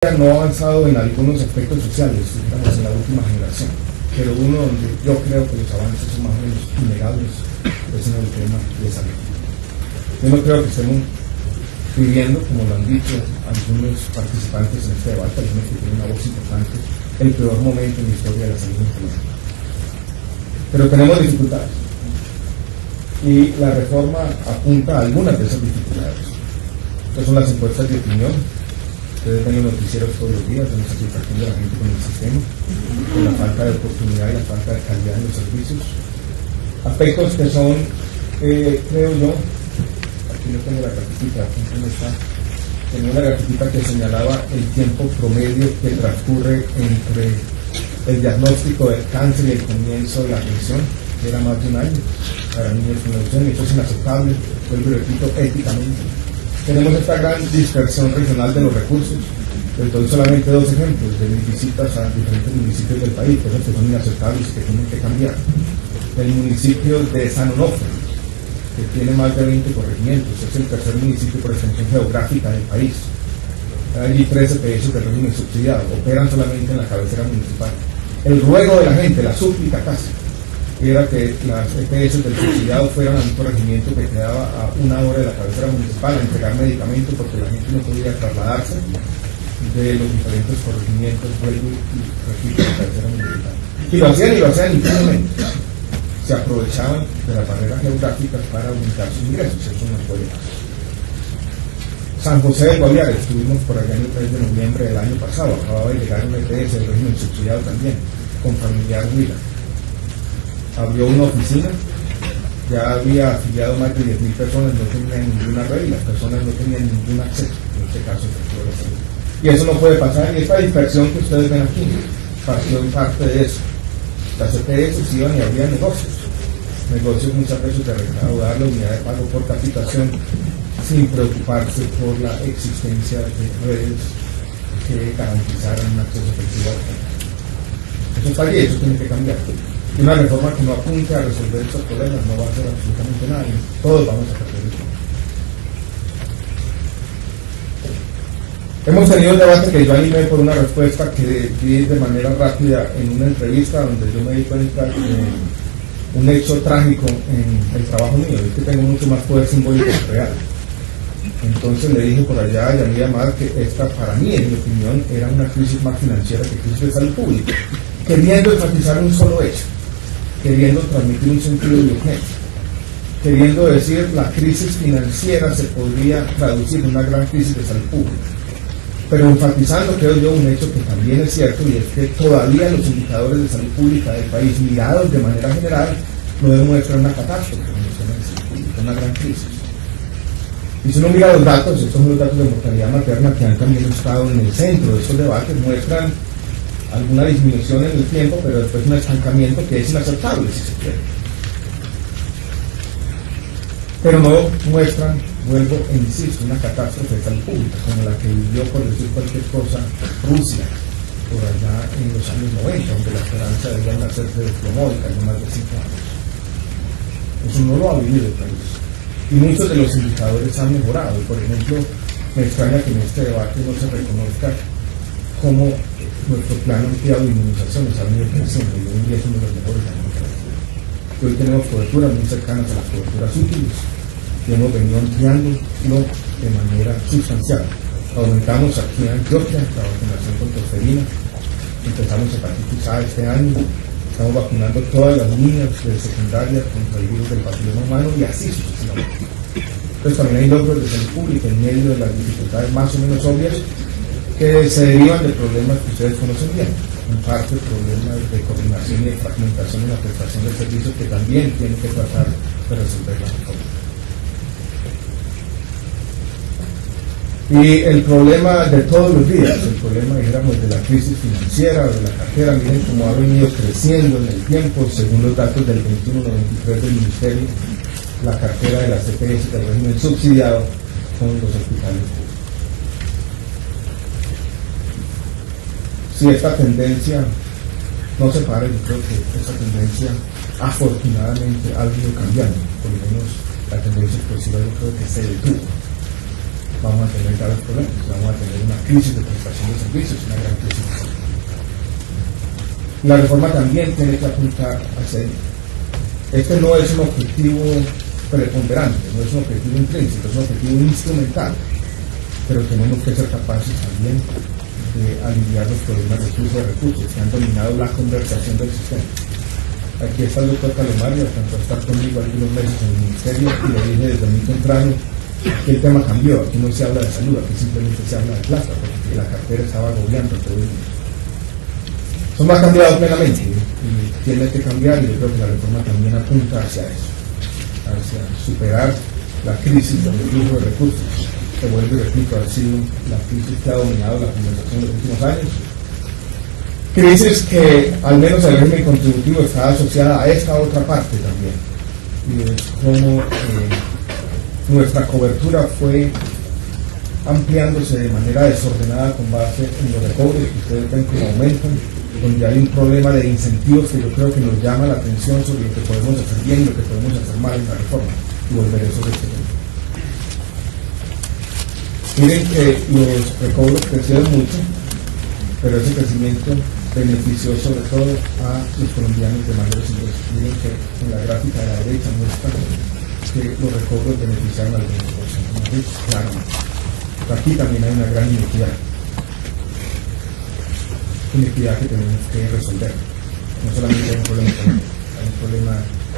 no ha avanzado en algunos aspectos sociales, digamos, en la última generación, pero uno donde yo creo que los avances son más o menos innegables es en el tema de salud. Yo no creo que estemos viviendo, como lo han dicho algunos participantes en este debate, algunos que tienen una voz importante, el peor momento en la historia de la salud en Colombia. Pero tenemos dificultades y la reforma apunta a algunas de esas dificultades. Estas son las encuestas de opinión. Ustedes ven los noticieros todos los días de la satisfacción de la gente con el sistema, con la falta de oportunidad y la falta de calidad en los servicios. Aspectos que son, creo yo, aquí no tengo la grafiquita, ¿cómo está? Tenía una grafiquita que señalaba el tiempo promedio que transcurre entre el diagnóstico del cáncer y el comienzo de la atención, que era más de un año para niños con leucemia. Esto es inaceptable, vuelvo y repito, éticamente. Tenemos esta gran dispersión regional de los recursos. Les doy solamente dos ejemplos de mis visitas a diferentes municipios del país, cosas que son inaceptables y que tienen que cambiar. El municipio de San Onofre, que tiene más de 20 corregimientos, es el tercer municipio por extensión geográfica del país. Hay 13 EPS de régimen subsidiado, operan solamente en la cabecera municipal. El ruego de la gente, la súplica casi, era que las EPS del subsidiado fueran a un corregimiento que quedaba a una hora de la cabecera municipal a entregar medicamentos, porque la gente no podía trasladarse de los diferentes corregimientos, vuelvo y repito, la cabecera municipal. Y lo hacían impunemente. Se aprovechaban de las barreras geográficas para aumentar sus ingresos. Eso no puede pasar. San José del Guaviare, estuvimos por allá en el 3 de noviembre del año pasado, acababa de llegar una EPS del régimen subsidiado también, con familiar Huila. Abrió una oficina, ya había afiliado más de 10.000 personas, no tenían ninguna red y las personas no tenían ningún acceso, en este caso el sector de salud. Y eso no puede pasar, y esta dispersión que ustedes ven aquí, partió en parte de eso. Las EPS iban y había negocios muchas veces de recaudar la unidad de pago por capitación sin preocuparse por la existencia de redes que garantizaran un acceso efectivo a la gente. Eso está allí, eso tiene que cambiar. Y una reforma que no apunte a resolver estos problemas no va a hacer absolutamente nada. Todos vamos a perder el tiempo. Hemos tenido un debate que yo animé por una respuesta que di de manera rápida en una entrevista donde yo me di cuenta de un hecho trágico en el trabajo mío, es que tengo mucho más poder simbólico que real. Entonces le dije por allá y a mi amada que esta, para mí, en mi opinión, era una crisis más financiera que crisis de salud pública, queriendo enfatizar un solo hecho, queriendo transmitir un sentido de urgencia, queriendo decir la crisis financiera se podría traducir en una gran crisis de salud pública, pero enfatizando, creo yo, un hecho que también es cierto, y es que todavía los indicadores de salud pública del país, mirados de manera general, no demuestran una catástrofe, una gran crisis. Y si uno mira los datos, estos son los datos de mortalidad materna que han también estado en el centro de estos debates, muestran alguna disminución en el tiempo, pero después un estancamiento que es inaceptable, si se quiere. Pero no muestran, vuelvo e insisto, una catástrofe de salud pública, como la que vivió, por decir cualquier cosa, Rusia, por allá en los años 90, donde la esperanza de ya nacer se desplomó y cayó más de 5 años. Eso no lo ha vivido el país. Y muchos de los indicadores han mejorado. Por ejemplo, me extraña que en este debate no se reconozca cómo nuestro plan ampliado de inmunizaciones ha venido creciendo, y hoy en día es uno de los mejores años de la vida. Hoy tenemos coberturas muy cercanas a las coberturas útiles, y hemos venido ampliándolo de manera sustancial. Aumentamos aquí en Antioquia la vacunación con tosferina, empezamos hepatitis A este año, estamos vacunando todas las niñas de secundaria contra el virus del papiloma humano y así sucesivamente. Entonces también hay logros de salud pública en medio de las dificultades más o menos obvias que se derivan de problemas que ustedes conocen bien, en parte problemas de coordinación y de fragmentación en la prestación de servicios que también tienen que tratar de resolver la reforma. Y el problema de todos los días, el problema, dijéramos, de la crisis financiera, de la cartera, miren cómo ha venido creciendo en el tiempo, según los datos del 2193 del Ministerio, la cartera de las EPS del régimen subsidiado con los hospitales públicos. Si esta tendencia no se para, yo creo que esta tendencia afortunadamente ha venido cambiando, por lo menos la tendencia explosiva yo creo que se detuvo. vamos a tener graves problemas, vamos a tener una crisis de prestación de servicios, una gran crisis de salud. La reforma también tiene que apuntar hacia ello. Este no es un objetivo preponderante, no es un objetivo intrínseco, es un objetivo instrumental, pero tenemos que ser capaces también de aliviar los problemas de flujo de recursos que han dominado la conversación del sistema. Aquí está el doctor Calomario, alcanzó a estar conmigo algunos meses en el ministerio y le dije desde muy temprano que el tema cambió. Aquí no se habla de salud, aquí simplemente se habla de plata, porque la cartera estaba agobiando a todo el mundo. Eso no ha cambiado plenamente y tiene que cambiar, y yo creo que la reforma también apunta hacia eso, hacia superar la crisis del flujo de recursos, que vuelvo y repito, ha sido la crisis que ha dominado la conversación en los últimos años. Crisis que al menos el régimen contributivo está asociada a esta otra parte también, y es como nuestra cobertura fue ampliándose de manera desordenada con base en los recobros que ustedes ven como aumentan, donde hay un problema de incentivos que yo creo que nos llama la atención sobre lo que podemos hacer bien y lo que podemos hacer mal en la reforma, y volveré sobre este tema. Miren que los recobros crecieron mucho, pero ese crecimiento benefició sobre todo a los colombianos de mayores ingresos. Miren que en la gráfica de la derecha muestra que los recobros beneficiaron al 20% más ricos, claramente. Aquí también hay una gran inequidad que tenemos que resolver. No solamente hay un problema económico, hay un problema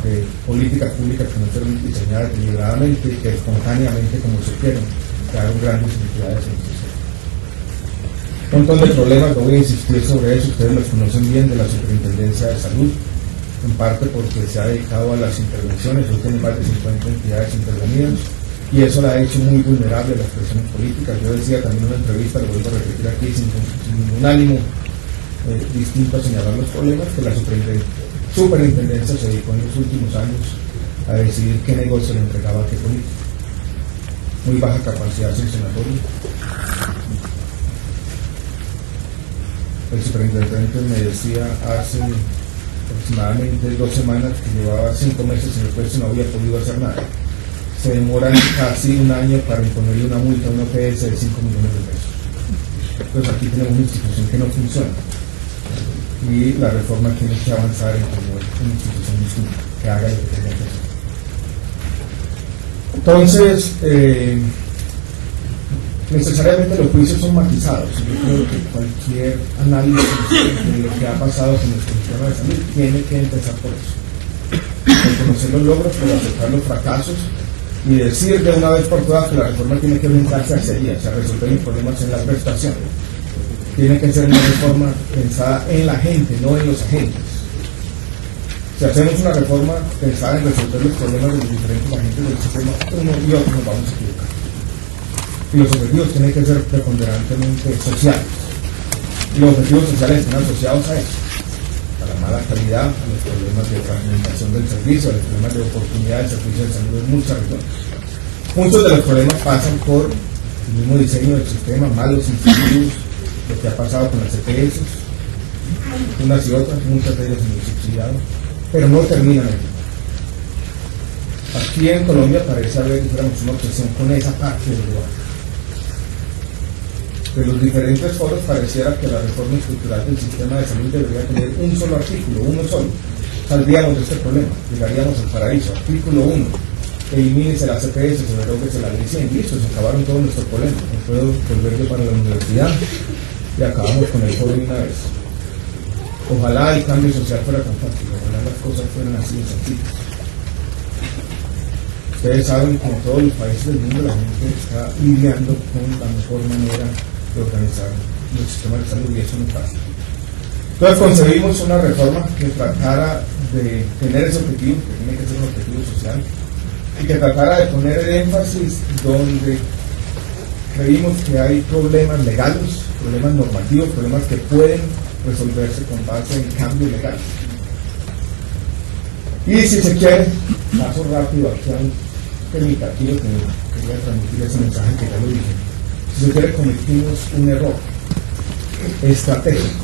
de políticas públicas que no fueron diseñadas deliberadamente y que espontáneamente, como se quieren, crearon grandes inequidades en el sistema. Un montón de problemas, no voy a insistir sobre eso, ustedes los conocen bien, de la Superintendencia de Salud, en parte porque se ha dedicado a las intervenciones, hoy tienen más de 50 entidades intervenidas, y eso la ha hecho muy vulnerable a las presiones políticas. Yo decía también en una entrevista, lo vuelvo a repetir aquí, sin ningún ánimo distinto a señalar los problemas, que la superintendencia se dedicó en los últimos años a decidir qué negocio le entregaba a qué político. Muy baja capacidad sancionatoria. El superintendente me decía hace aproximadamente 2 semanas que llevaba 5 meses en el puesto y no había podido hacer nada. Se demoran casi un año para imponerle una multa a una OPS de 5 millones de pesos. Entonces aquí tenemos una institución que no funciona y la reforma tiene que avanzar en como una institución distinta que haga lo que tenga que hacer. Entonces, necesariamente los juicios son matizados. Yo creo que cualquier análisis de lo que ha pasado con nuestro sistema de salud tiene que empezar por eso. Reconocer los logros, pero aceptar los fracasos y decir de una vez por todas que la reforma tiene que orientarse hacia allí, hacia resolver los problemas en la prestación. Tiene que ser una reforma pensada en la gente, no en los agentes. Si hacemos una reforma pensada en resolver los problemas de los diferentes agentes del sistema, uno y otro nos vamos a equivocar. Y los objetivos tienen que ser preponderantemente sociales. Y los objetivos sociales están asociados a eso, a la mala calidad, a los problemas de fragmentación del servicio, a los problemas de oportunidad del servicio de salud en muchas regiones. Muchos de los problemas pasan por el mismo diseño del sistema, malos incentivos, lo que ha pasado con las EPS, unas y otras, muchas de ellas subsidiadas, pero no terminan aquí. Aquí en Colombia parece haber una obsesión con esa parte del debate. De los diferentes foros pareciera que la reforma estructural del sistema de salud debería tener un solo artículo, uno solo. Saldríamos de este problema, llegaríamos al paraíso. Artículo 1, elimínese las CPS, se deróguese la ley 100, listo, se acabaron todos nuestros problemas. No puedo volver yo para la universidad y acabamos con el foro de una vez. Ojalá el cambio social fuera tan fácil, ojalá las cosas fueran así de sencillas. Ustedes saben que en todos los países del mundo la gente está lidiando con la mejor manera de organizar los sistemas de salud y eso no es fácil. Entonces concebimos una reforma que tratara de tener ese objetivo, que tiene que ser un objetivo social, y que tratara de poner el énfasis donde creímos que hay problemas legales, problemas normativos, problemas que pueden resolverse con base en cambio legal. Y si se quiere, paso rápido aquí a un temita, aquí lo que quería transmitir ese mensaje que ya lo dije. Si se quiere, cometimos un error estratégico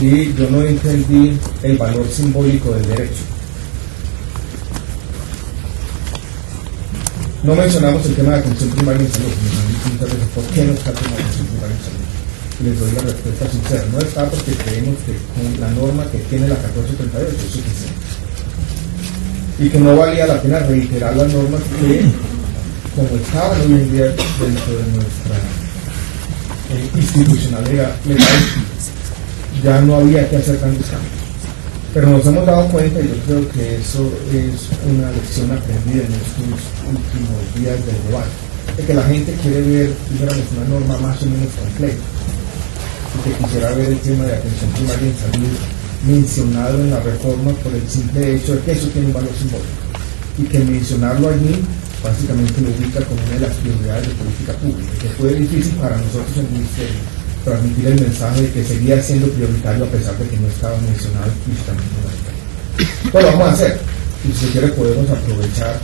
y yo no entendí el valor simbólico del derecho. No mencionamos el tema de atención primaria en salud. Me han dicho muchas veces, ¿por qué no está el tema de atención primaria en salud? Y les doy la respuesta sincera. No está porque creemos que con la norma que tiene la 1438 es suficiente. Y que no valía la pena reiterar las normas que, como estaban hoy en día dentro de nuestra institucionalidad legal, ya no había que hacer grandes cambios. Pero nos hemos dado cuenta, y yo creo que eso es una lección aprendida en estos últimos días del debate, de que la gente quiere ver, dijéramos, una norma más o menos completa, y que quisiera ver el tema de atención primaria en salud mencionado en la reforma por el simple hecho de que eso tiene un valor simbólico, y que mencionarlo allí básicamente lo ubica como una de las prioridades de política pública, que fue difícil para nosotros en el Ministerio transmitir el mensaje de que seguía siendo prioritario a pesar de que no estaba mencionado explícitamente en la ley. Pero lo vamos a hacer, y si se quiere podemos aprovechar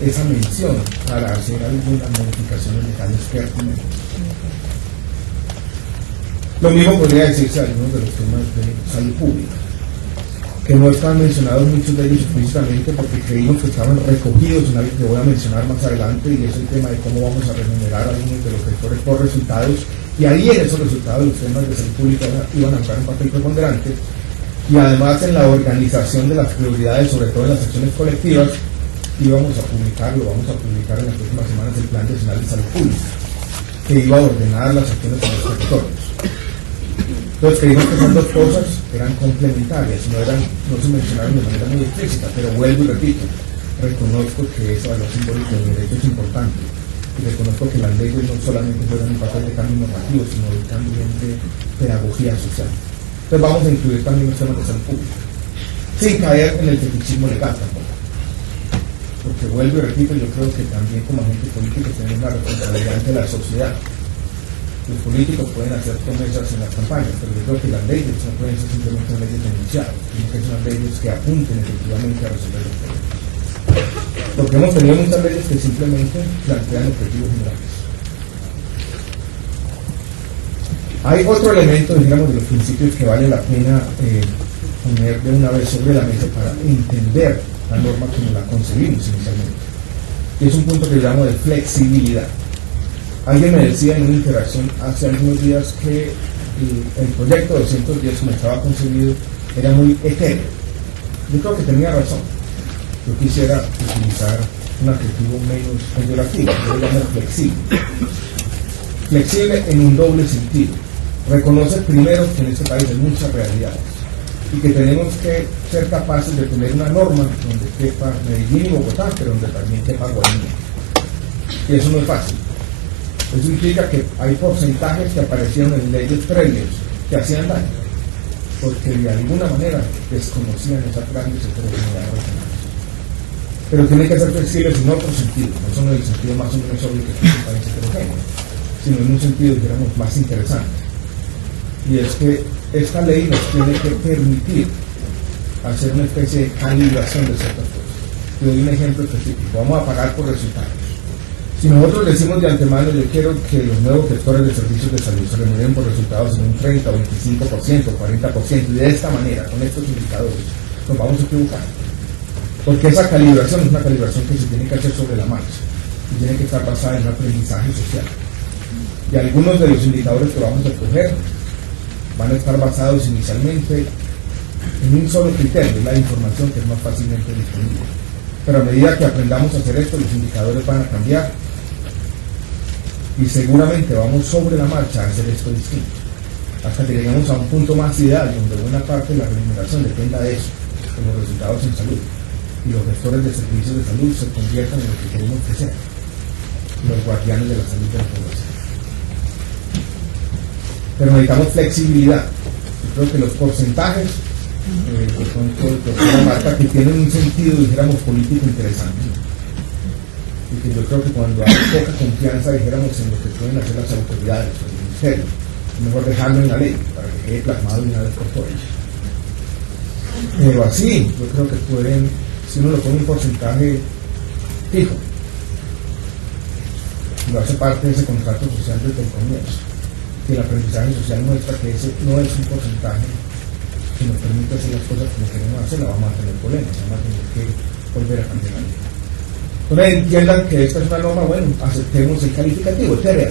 esa mención para hacer algunas modificaciones legales pertinentes. Lo mismo podría decirse de algunos de los temas de salud pública, que no están mencionados muchos de ellos explícitamente porque creímos que estaban recogidos en algo que voy a mencionar más adelante, y es el tema de cómo vamos a remunerar a algunos de los sectores por resultados, y ahí en esos resultados los temas de salud pública iban a jugar un papel preponderante, y además en la organización de las prioridades, sobre todo en las acciones colectivas, vamos a publicar en las próximas semanas el Plan Nacional de Salud Pública, que iba a ordenar las acciones en los territorios. Entonces creímos que esas dos cosas eran complementarias, no se mencionaron de manera muy explícita, pero vuelvo y repito, reconozco que ese valor simbólico del derecho es importante, y reconozco que las leyes no solamente juegan un papel de cambio normativo, sino también de pedagogía social. Entonces vamos a incluir también los temas de salud pública, sin caer en el fetichismo legal tampoco, porque vuelvo y repito, yo creo que también como agentes políticos tenemos una responsabilidad ante la sociedad. Los políticos pueden hacer promesas en las campañas, pero yo creo que las leyes no pueden ser simplemente leyes denunciadas, sino que son leyes que apunten efectivamente a resolver los problemas. Porque hemos tenido muchas leyes que simplemente plantean objetivos generales. Hay otro elemento, digamos, de los principios que vale la pena poner de una vez sobre la mesa para entender la norma como la concebimos inicialmente. Y es un punto que llamo de flexibilidad. Alguien me decía en una interacción hace algunos días que el proyecto 210, como estaba concebido, era muy etéreo. Yo creo que tenía razón. Yo quisiera utilizar un adjetivo menos peyorativo, yo lo llamo flexible. Flexible en un doble sentido. Reconoce primero que en este país hay muchas realidades y que tenemos que ser capaces de tener una norma donde quepa Medellín y Bogotá, pero donde también quepa Guarani. Y eso no es fácil. Eso implica que hay porcentajes que aparecieron en leyes previas que hacían daño, porque de alguna manera desconocían esas grandes heterogeneidades regionales. Pero tienen que ser flexibles en otro sentido, no solo en el sentido más o menos obvio que es un país heterogéneo, sino en un sentido, digamos, más interesante. Y es que esta ley nos tiene que permitir hacer una especie de calibración de ciertas cosas. Te doy un ejemplo específico. Vamos a pagar por resultados. Si nosotros decimos de antemano, yo quiero que los nuevos gestores de servicios de salud se remuneren por resultados en un 30 o 25% o 40%, y de esta manera, con estos indicadores, nos vamos a equivocar. Porque esa calibración es una calibración que se tiene que hacer sobre la marcha y tiene que estar basada en un aprendizaje social. Y algunos de los indicadores que vamos a escoger van a estar basados inicialmente en un solo criterio, la información que es más fácilmente disponible. Pero a medida que aprendamos a hacer esto, los indicadores van a cambiar y seguramente vamos sobre la marcha a hacer esto distinto, hasta que lleguemos a un punto más ideal, donde buena parte de la remuneración dependa de eso, de los resultados en salud, y los gestores de servicios de salud se conviertan en lo que queremos que sean, los guardianes de la salud de la población. Pero necesitamos flexibilidad. Yo creo que los porcentajes de marca que tienen un sentido, dijéramos, político interesante. Y que yo creo que cuando hay poca confianza, dijéramos, en lo que pueden hacer las autoridades o el ministerio, es mejor dejarlo en la ley para que quede plasmado de una vez por todas. Pero así, yo creo que pueden, si uno lo pone un porcentaje fijo, lo hace parte de ese contrato social desde el comienzo, que el aprendizaje social muestra que ese no es un porcentaje que nos permite hacer las cosas como queremos hacerlas, vamos a tener problemas, vamos a tener que volver a cambiar la ley. Entonces entiendan que esta es una norma, bueno, aceptemos el calificativo, TREA,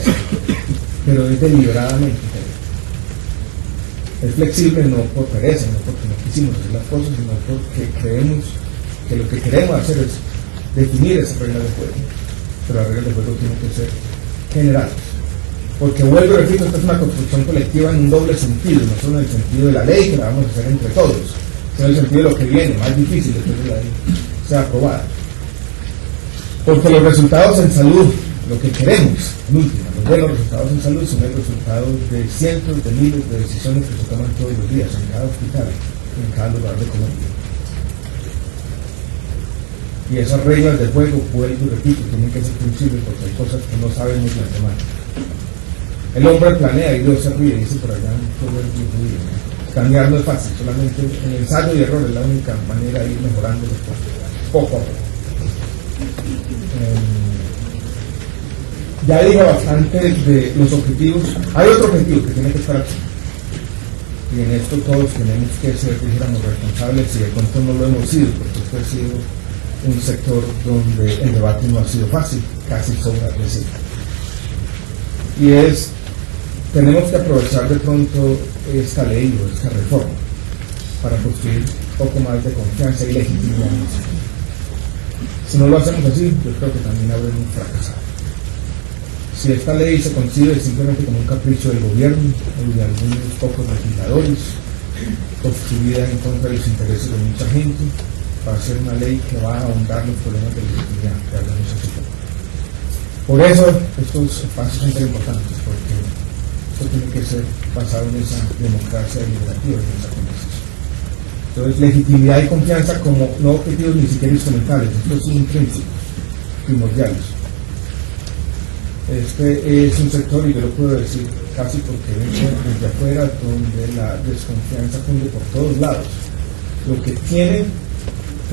pero es deliberadamente TREA. Es flexible no por pereza, no porque no quisimos hacer las cosas, sino porque creemos que lo que queremos hacer es definir esas reglas de juego, pero las reglas de juego tienen que ser generales. Porque vuelvo y repito, esta es una construcción colectiva en un doble sentido, no solo en el sentido de la ley, que la vamos a hacer entre todos, sino en el sentido de lo que viene, más difícil después de la ley sea aprobada. Porque los resultados en salud, lo que queremos, en última, los buenos resultados en salud son el resultado de cientos de miles de decisiones que se toman todos los días en cada hospital, en cada lugar de Colombia. Y esas reglas de juego, vuelvo y repito, tienen que ser flexibles porque hay cosas que no sabemos de antemano. El hombre planea y Dios se ríe, dice por allá en todo el judío. Cambiar no es fácil, solamente en ensayo y error es la única manera de ir mejorando poco a poco. Ya digo bastante de los objetivos. Hay otro objetivo que tiene que estar aquí. Y en esto todos tenemos que ser, dijéramos, responsables, y de pronto no lo hemos sido, porque esto ha sido un sector donde el debate no ha sido fácil, casi sobra decir. Y es, tenemos que aprovechar de pronto esta ley o esta reforma para construir un poco más de confianza y legitimidad. Si no lo hacemos así, yo creo que también habremos fracasado. Si esta ley se concibe simplemente como un capricho del gobierno o de algunos pocos legisladores, construida en contra de los intereses de mucha gente, va a ser una ley que va a ahondar los problemas de legitimidad que hablamos hace poco. Por eso estos pasos son tan importantes, porque esto tiene que ser basado en esa democracia deliberativa, en esa conversación. Entonces, legitimidad y confianza como no objetivos ni siquiera instrumentales, estos son intrínsecos, primordiales. Este es un sector, y yo lo puedo decir casi porque vengo desde afuera, donde la desconfianza cunde por todos lados, lo que tiene,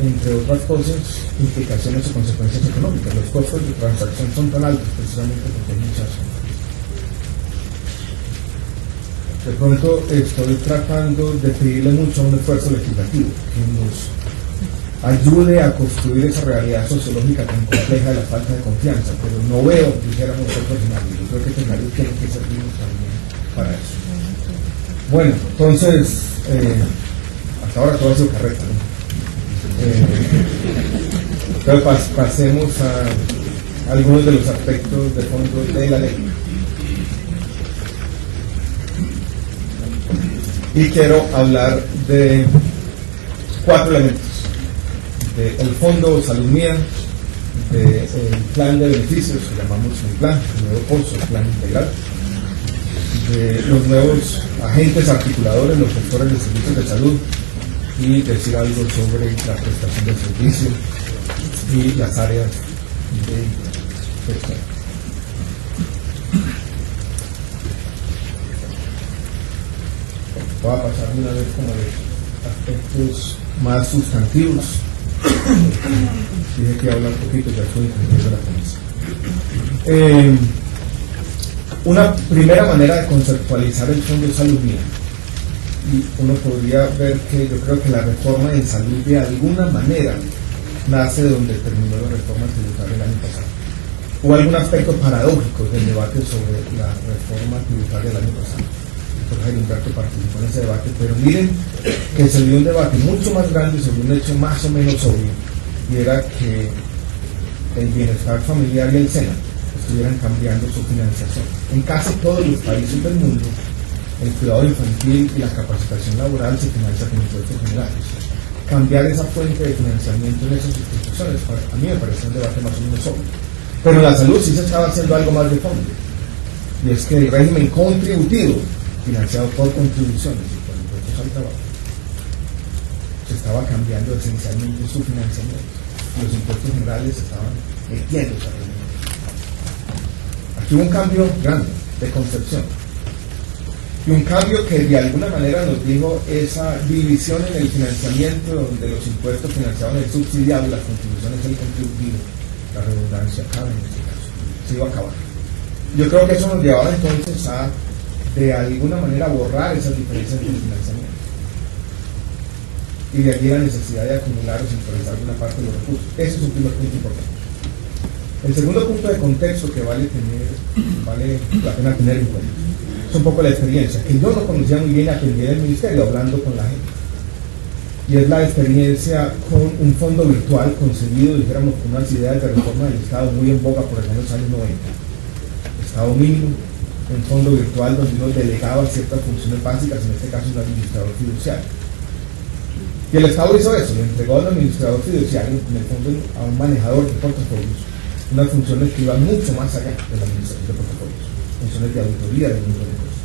entre otras cosas, implicaciones o consecuencias económicas. Los costos de transacción son tan altos precisamente porque hay muchas. De pronto estoy tratando de pedirle mucho a un esfuerzo legislativo que nos ayude a construir esa realidad sociológica tan compleja de la falta de confianza, pero no veo, dijéramos, otro escenario. Yo creo que este escenario tiene que servirnos también para eso. Bueno, entonces, hasta ahora todo ha sido carreta, ¿no? Entonces pasemos a algunos de los aspectos de fondo de la ley. Y quiero hablar de 4 elementos: del fondo Salud Mía, del plan de beneficios que llamamos el plan, el nuevo pozo, el plan integral, de los nuevos agentes articuladores, los sectores de servicios de salud, y decir algo sobre la prestación del servicio y las áreas de gestión. Voy a pasar una vez como de aspectos más sustantivos. Dije que iba a hablar un poquito, ya estoy entendiendo la camisa. Una primera manera de conceptualizar el Fondo de Salud Mía, y uno podría ver que yo creo que la reforma en salud de alguna manera nace de donde terminó la reforma tributaria el año pasado. Hubo algún aspecto paradójico del debate sobre la reforma tributaria del año pasado. Jorge Humberto participó en ese debate, pero miren que se dio un debate mucho más grande sobre un hecho más o menos obvio, y era que el bienestar familiar y el SENA estuvieran cambiando su financiación. En casi todos los países del mundo, el cuidado infantil y la capacitación laboral se financia con impuestos generales. Cambiar esa fuente de financiamiento en esas instituciones, a mí me parece un debate más o menos obvio. Pero en la salud sí se estaba haciendo algo más de fondo, y es que el régimen contributivo, financiado por contribuciones y por impuestos al trabajo, se estaba cambiando esencialmente su financiamiento. Los impuestos generales estaban metiéndose a régimen. Aquí hubo un cambio grande de concepción, y un cambio que de alguna manera nos dijo esa división en el financiamiento, donde los impuestos financiaban el subsidiado y las contribuciones el contributivo. La redundancia acaba en este caso, se iba a acabar. Yo creo que eso nos llevaba entonces a, de alguna manera, borrar esas diferencias en el financiamiento, y de aquí la necesidad de acumular o centralizar una parte de los recursos. Ese es un primer punto importante. El segundo punto de contexto que vale la pena tener en cuenta es un poco la experiencia, que yo no conocía muy bien, aprendí del ministerio hablando con la gente. Y es la experiencia con un fondo virtual concebido, dijéramos, con unas ideas de reforma del Estado muy en boga por allá en los años 90. Estado mínimo, un fondo virtual donde uno delegaba ciertas funciones básicas, en este caso un administrador fiduciario. Y el Estado hizo eso, le entregó al administrador fiduciario, en el fondo a un manejador de portafolios, unas funciones que iban mucho más allá de la administración de portafolios, funciones de auditoría de un montón de cosas.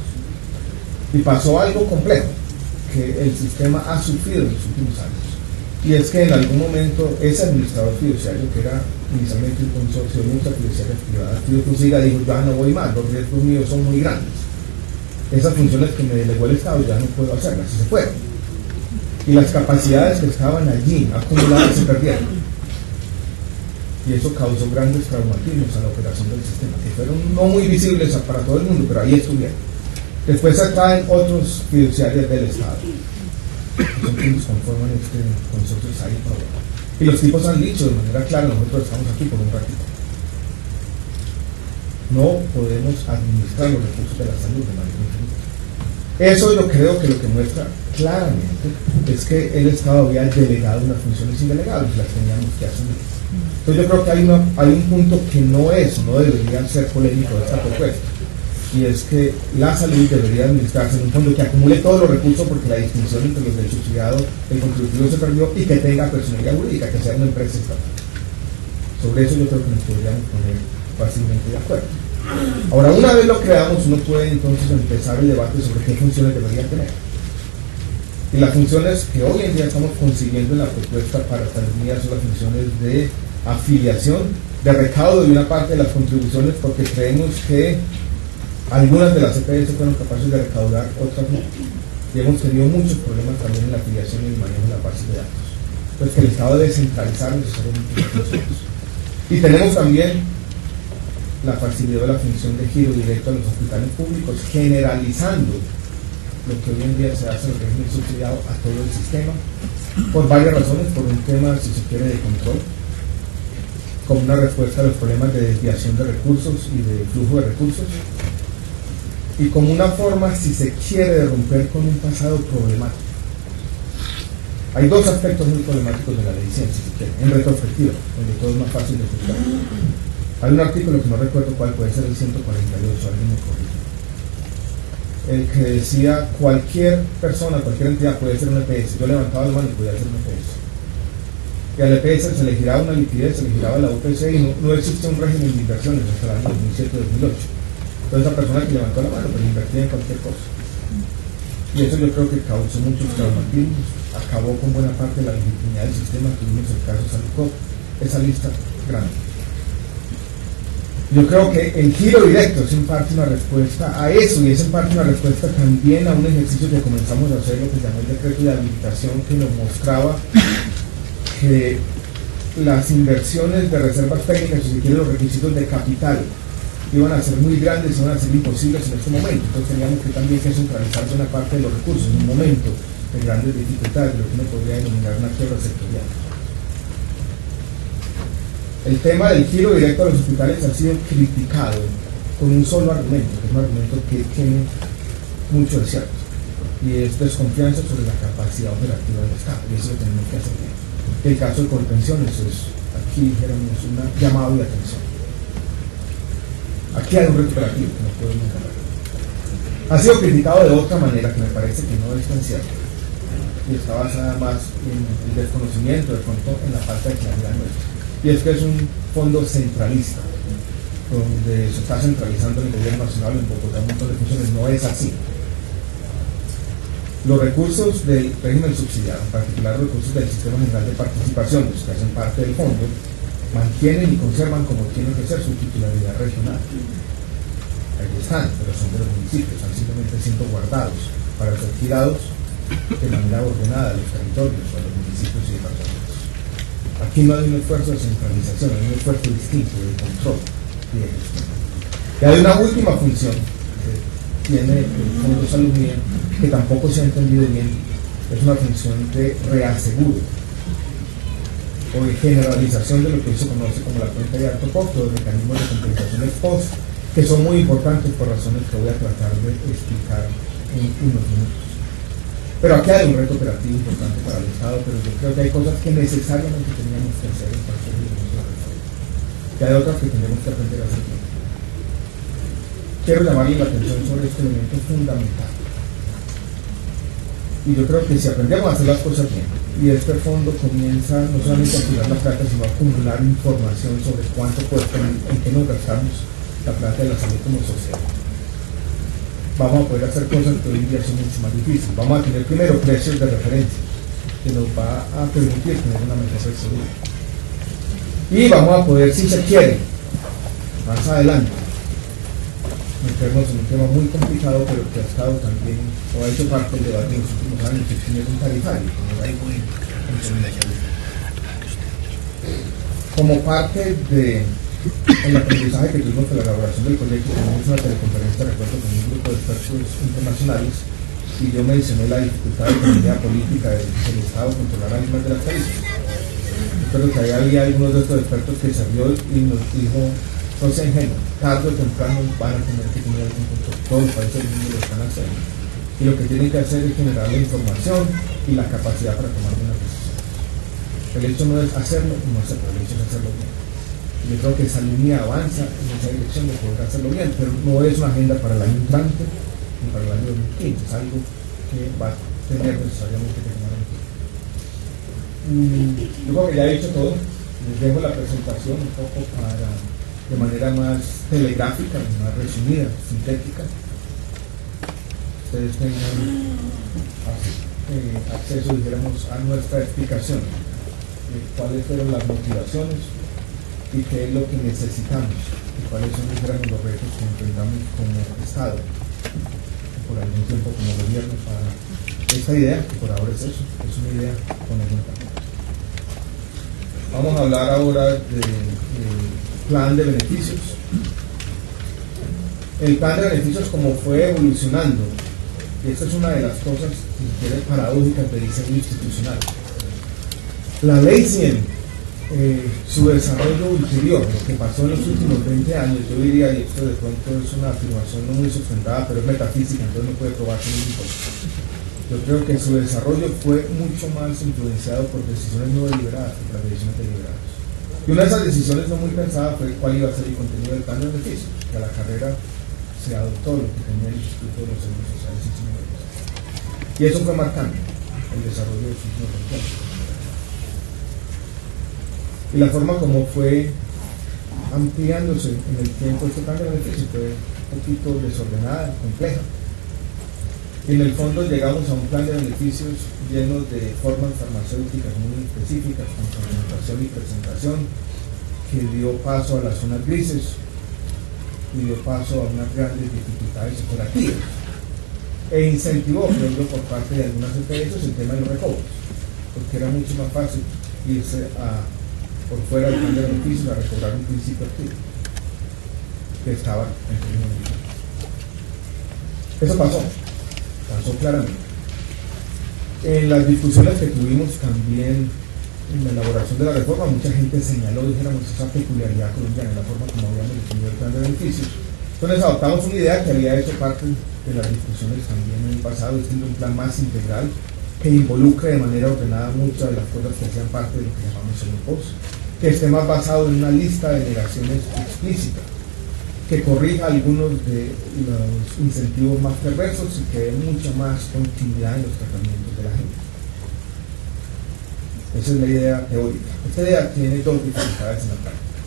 Y pasó algo complejo, que el sistema ha sufrido en los últimos años. Y es que en algún momento ese administrador fiduciario, que era inicialmente un consorcio de muchas fiduciarias privadas, dijo, ya no voy más, los riesgos míos son muy grandes. Esas funciones que me delegó el Estado ya no puedo hacerlas, y se fueron. Y las capacidades que estaban allí acumuladas se perdieron. Y eso causó grandes traumatismos a la operación del sistema, que fueron no muy visibles para todo el mundo, pero ahí estuvieron. Después se traen otros fiduciarios del Estado, que son quienes conforman este consorcio de SAI. Y los tipos han dicho de manera clara, nosotros estamos aquí por un ratito. No podemos administrar los recursos de la salud de manera infinita. Eso yo creo que lo que muestra claramente es que el Estado había delegado unas funciones indelegables y las teníamos que asumir. Entonces yo creo que hay un punto que no debería ser polémico de esta propuesta, y es que la salud debería administrarse en un fondo que acumule todos los recursos, porque la distinción entre los del subsidiado y el contributivo se perdió, y que tenga personalidad jurídica, que sea una empresa estatal. Sobre eso yo creo que nos podríamos poner fácilmente de acuerdo. Ahora, una vez lo creamos, uno puede entonces empezar el debate sobre qué funciones debería tener. Y las funciones que hoy en día estamos consiguiendo en la propuesta para Salud son las funciones de afiliación, de recaudo de una parte de las contribuciones, porque creemos que algunas de las EPS fueron capaces de recaudar, otras no. Y hemos tenido muchos problemas también en la afiliación y en el manejo de la base de datos. Pues que el Estado debe centralizar necesariamente las funciones. Y tenemos también la facilidad de la función de giro directo a los hospitales públicos, generalizando lo que hoy en día se hace en el régimen subsidiado a todo el sistema, por varias razones, por un tema, si se quiere, de control, como una respuesta a los problemas de desviación de recursos y de flujo de recursos, y como una forma, si se quiere, de romper con un pasado problemático. Hay dos aspectos muy problemáticos de la ley 100, si se quiere, en retrospectiva, donde todo es más fácil de juzgar. Hay un artículo que no recuerdo cuál, puede ser el 148, alguien me corrige, el que decía cualquier persona, cualquier entidad puede ser una EPS. Yo levantaba la mano y podía ser una EPS. Y a la EPS se le giraba una liquidez, se le giraba la UPC, y no existe un régimen de inversiones hasta el año 2007-2008. Entonces esa persona que levantó la mano, pues invertía en cualquier cosa. Y eso yo creo que causó muchos traumatismos, acabó con buena parte de la legitimidad del sistema. Tuvimos el caso Salud, esa lista grande. Yo creo que el giro directo es en parte una respuesta a eso, y es en parte una respuesta también a un ejercicio que comenzamos a hacer, lo que se llamó el decreto de habilitación, que nos mostraba que las inversiones de reservas técnicas, si se quiere, los requisitos de capital, iban a ser muy grandes, iban a ser imposibles en este momento. Entonces teníamos que también centralizar una parte de los recursos en un momento de grandes dificultades, de lo que uno podría denominar una quiebra sectorial. El tema del giro directo a los hospitales ha sido criticado con un solo argumento, que es un argumento que tiene mucho de cierto, y es desconfianza sobre la capacidad operativa del Estado, y eso lo tenemos que hacer bien. El caso de Colpensiones es, aquí dijéramos, un llamado de atención. Aquí hay un reto operativo que no podemos ganar. Ha sido criticado de otra manera que me parece que no es tan cierto, y está basada más en el desconocimiento, de pronto en la falta de claridad nuestra. Y es que es un fondo centralista, donde se está centralizando el gobierno nacional en Bogotá un montón de funciones. No es así. Los recursos del régimen subsidiado, en particular los recursos del Sistema General de Participaciones, que hacen parte del fondo, mantienen y conservan como tiene que ser su titularidad regional. Ahí están, pero son de los municipios, están simplemente siendo guardados para ser girados de manera ordenada a los territorios, a los municipios y departamentos. Aquí no hay un esfuerzo de centralización, hay un esfuerzo distinto de control y de gestión. Y hay una última función que tiene el Fondo Salud Mía, que tampoco se ha entendido bien, es una función de reaseguro. o de generalización de lo que se conoce como la cuenta de alto costo, los mecanismos de compensación ex post, que son muy importantes por razones que voy a tratar de explicar en unos minutos. Pero aquí hay un reto operativo importante para el Estado, pero yo creo que hay cosas que necesariamente teníamos que hacer en cualquier momento de la reforma, que hay otras que tenemos que aprender a hacer bien. Quiero llamarle la atención sobre este elemento fundamental. Y yo creo que si aprendemos a hacer las cosas bien, y este fondo comienza no solamente a acumular la plata, sino a acumular información sobre cuánto cuesta, en qué nos gastamos la plata de la salud como sociedad, vamos a poder hacer cosas que hoy en día son mucho más difíciles. Vamos a tener primero precios de referencia, que nos va a permitir tener una mejor salud. Y vamos a poder, si se quiere, más adelante, meternos en un tema muy complicado, pero que ha estado también, o ha hecho parte del debate en los últimos años, que es un tarifario. Como parte del aprendizaje que tuvimos con la elaboración del proyecto, tuvimos una teleconferencia, recuerdo, con un grupo de expertos internacionales, y yo mencioné la dificultad de la economía política del Estado controlar algunas de las países. Espero que había algunos de estos expertos que salió y nos dijo: no sean ingenuos, tarde o temprano van a tener que tener algún control. Todos los países del mundo lo están haciendo. Y lo que tienen que hacer es generar la información y la capacidad para tomar una decisión. El hecho no es hacerlo o no hacerlo, el hecho es hacerlo bien. Y yo creo que esa línea avanza en esa dirección de poder hacerlo bien, pero no es una agenda para el año entrante ni para el año 2015, es algo que va a tener necesariamente que tomar en cuenta. Yo creo que ya he dicho todo. Les dejo la presentación un poco de manera más telegráfica, más resumida, sintética. Ustedes tengan acceso, dijéramos, a nuestra explicación de cuáles fueron las motivaciones y qué es lo que necesitamos y cuáles son, dijéramos, los retos que enfrentamos como Estado, por algún tiempo como gobierno, para esta idea, que por ahora es eso, es una idea con algún cambio. Vamos a hablar ahora del plan de beneficios. El plan de beneficios, como fue evolucionando, y esta es una de las cosas, si se quiere, paradójicas de diseño institucional. La ley 100, su desarrollo ulterior, lo que pasó en los últimos 20 años, yo diría, y esto de pronto es una afirmación no muy sustentada, pero es metafísica, entonces no puede probarse ningún cosa. Yo creo que su desarrollo fue mucho más influenciado por decisiones no deliberadas que por las decisiones deliberadas. Y una de esas decisiones no muy pensadas fue cuál iba a ser el contenido del plan de beneficios, que a la carrera se adoptó lo que tenía el Instituto de los Servicios Sociales y Similares. Y eso fue marcando el desarrollo de sus últimos. Y la forma como fue ampliándose en el tiempo este plan de beneficios fue un poquito desordenada, compleja. Y en el fondo llegamos a un plan de beneficios lleno de formas farmacéuticas muy específicas, con fragmentación y presentación, que dio paso a las zonas grises y dio paso a unas grandes dificultades operativas. E incentivó, creo yo, por parte de algunas EPS el tema de los recobros, porque era mucho más fácil irse por fuera del plan de beneficios a recobrar un principio activo que estaba en términos de. Eso pasó claramente. En las discusiones que tuvimos también en la elaboración de la reforma, mucha gente señaló, dijéramos, esa peculiaridad colombiana en la forma como habíamos definido el plan de beneficios. Entonces adoptamos una idea que había hecho parte de las discusiones también en el pasado, es un plan más integral que involucre de manera ordenada muchas de las cosas que hacían parte de lo que llamamos el POS, que esté más basado en una lista de negaciones explícita, que corrija algunos de los incentivos más perversos y que dé mucha más continuidad en los tratamientos de la gente. Esa es la idea teórica. Esta idea tiene dos dificultades en la práctica.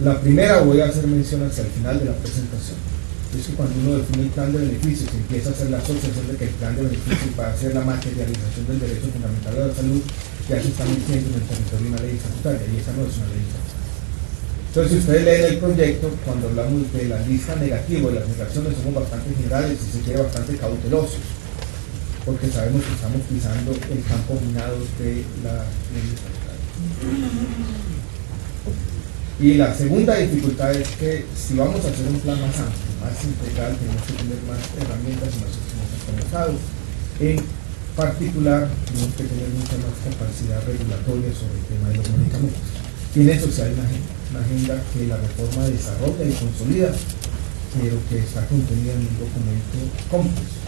La primera, voy a hacer mención hacia el final de la presentación, es que cuando uno define el plan de beneficios y empieza a hacer la asociación de que el plan de beneficios va a ser la materialización del derecho fundamental a la salud, ya se está metiendo en el territorio una ley estatutaria, y esta no es una ley estatutaria. Entonces, si ustedes leen el proyecto, cuando hablamos de la lista negativa y las negaciones, somos bastante generales y se quiere bastante cautelosos, porque sabemos que estamos pisando el campo minado de la ley estatutaria. Y la segunda dificultad es que si vamos a hacer un plan más amplio, más integral, tenemos que tener más herramientas y más instrumentos conectados en particular, tenemos que tener mucha más capacidad regulatoria sobre el tema de los medicamentos. Y en eso sí hay una agenda que la reforma desarrolla y consolida, pero que está contenida en un documento cómplice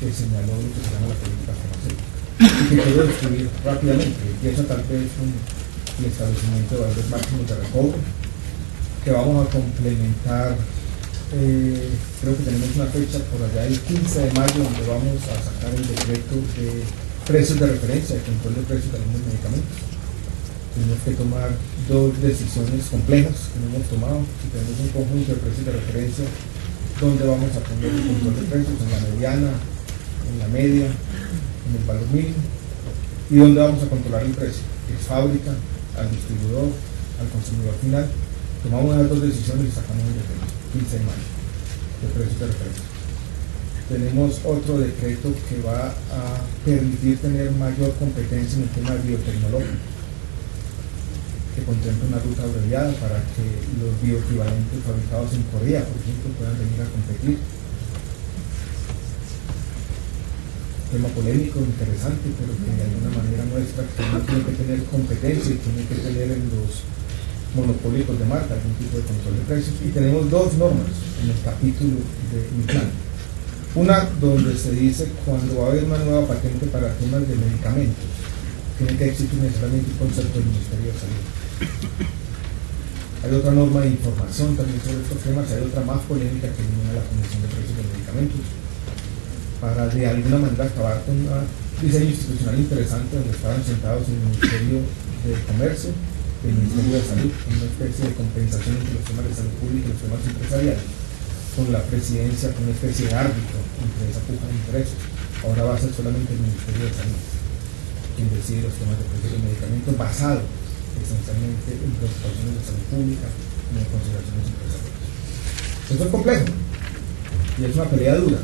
que señaló lo que se llama la política farmacéutica y que quiero describir rápidamente. Empieza tal vez con el establecimiento de valores máximos de recobro, que vamos a complementar, creo que tenemos una fecha por allá el 15 de mayo donde vamos a sacar el decreto de precios de referencia, de control de precios de algunos medicamentos. Tenemos que tomar dos decisiones complejas que no hemos tomado. Si tenemos un conjunto de precios de referencia, ¿dónde vamos a poner el control de precios? ¿En la mediana, en la media, en el valor mínimo? ¿Y dónde vamos a controlar el precio? ¿Es fábrica, al distribuidor, al consumidor final? Tomamos las dos decisiones y sacamos el decreto, 15 de mayo, de precios de referencia. Tenemos otro decreto que va a permitir tener mayor competencia en el tema biotecnológico, que contempla una ruta abreviada para que los bioequivalentes fabricados en Corea, por ejemplo, puedan venir a competir. Tema polémico, interesante, pero que de alguna manera muestra que uno tiene que tener competencia y tiene que tener en los monopólicos de marca algún tipo de control de precios. Y tenemos dos normas en el capítulo de mi plan. Una donde se dice cuando va a haber una nueva patente para temas de medicamentos, tiene que existir necesariamente un concepto del Ministerio de Salud. Hay otra norma de información también sobre estos temas, hay otra más polémica que elimina la Comisión de Precios de Medicamentos, para de alguna manera acabar con un diseño institucional interesante donde estaban sentados en el Ministerio de Comercio, el Ministerio de Salud, una especie de compensación entre los temas de salud pública y los temas empresariales, con la presidencia, con una especie de árbitro entre esa puja de intereses. Ahora va a ser solamente el Ministerio de Salud quien decide los temas de precios de medicamentos basado esencialmente en preocupaciones de salud pública y en consideraciones empresariales. Esto es complejo y es una pelea dura